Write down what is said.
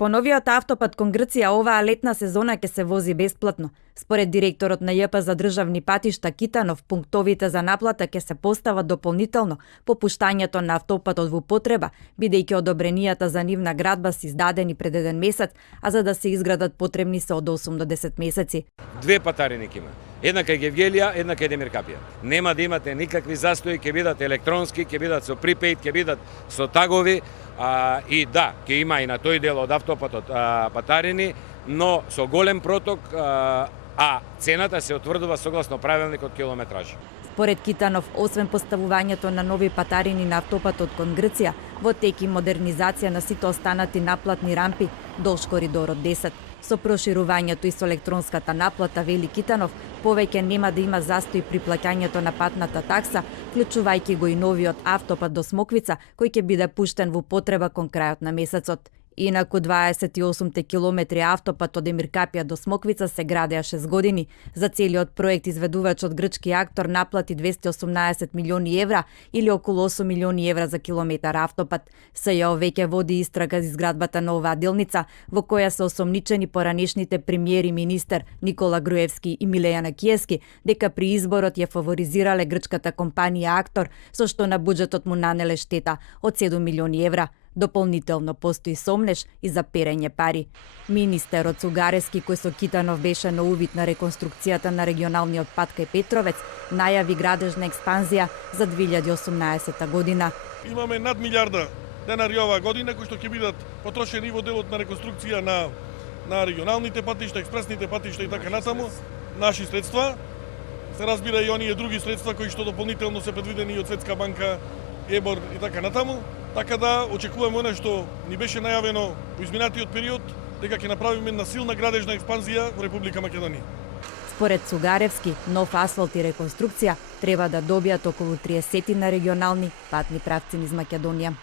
По новиот автопат кон Грција оваа летна сезона ќе се вози бесплатно. Според директорот на ЈП за државни патишта Китанов, пунктовите за наплата ќе се постават дополнително по пуштањето на автопатот во употреба, бидејќи одобренијата за нивна градба се издадени пред 1 месец, а за да се изградат потребни се од 8 до 10 месеци. Две патарини ќе има. Една кај Гевгелија, една кај Демир Капија. Нема да имате никакви застои, ќе бидат електронски, ќе бидат со припејд, ќе бидат со тагови, и да, ќе има и на тој дел од автопатот патарини, но со голем проток, а цената се утврдува согласно правилникот километражи. Според Китанов, освен поставувањето на нови патарини на автопатот кон Грција, во тек и модернизација на сите останати наплатни рампи долж коридорот 10. Со проширувањето и со електронската наплата, вели Китанов, повеќе нема да има застои при плаќањето на патната такса, вклучувајќи го и новиот автопат до Смоквица, кој ќе биде пуштен во потреба кон крајот на месецот. Инаку 28 километри автопат од Демир Капија до Смоквица се градеа 6 години. За целиот проект изведувачот грчки актор наплати 218 милиони евра или околу 8 милиони евра за километар автопат. СЈО веќе води истрага за изградбата на оваа делница, во која се осомничени поранешните премиери министер Никола Груевски и Милејана Киески, дека при изборот ја фаворизирале грчката компанија Актор, со што на буџетот му нанеле штета од 7 милиони евра. Дополнително постои сомнеж и за перење пари. Министерот Цугаревски, кој со Китанов беше на увид на реконструкцијата на регионалниот пат кај Петровец, најави градежна експанзија за 2018 година. Имаме над милиарда денари оваа година кои што ќе бидат потрошени во делот на реконструкција на регионалните патишта, експресните патишта и така натаму. Наши средства, се разбира и оние други средства кои што дополнително се предвидени од Светска банка, ЕБОР и така натаму. Така да очекуваме оно што ни беше најавено во изминатиот период, дека ќе направиме една силна градежна експанзија во Република Македонија. Според Цугаревски, нов асфалт и реконструкција треба да добијат околу 30 на регионални патни правци низ Македонија.